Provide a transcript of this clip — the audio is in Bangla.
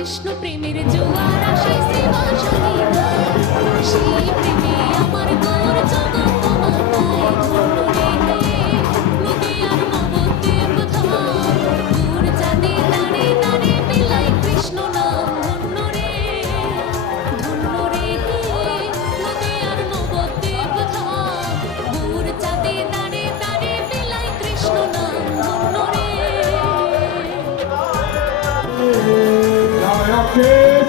কৃষ্ণ প্রেমের জোয়ার আসে শ্রীবাসানি সেই প্রেমে আমার গৌর জগৎ মাতায় ধন্য রে নদী আর নবদ্বীপ ধাম দূর চাঁদে তারে তারে মিলাই কৃষ্ণ নাম ধন্য রে নদী আর নবদ্বীপ ধাম দূর চাঁদে তারে তারে মিলাই কৃষ্ণ নাম ধন্য রে Okay.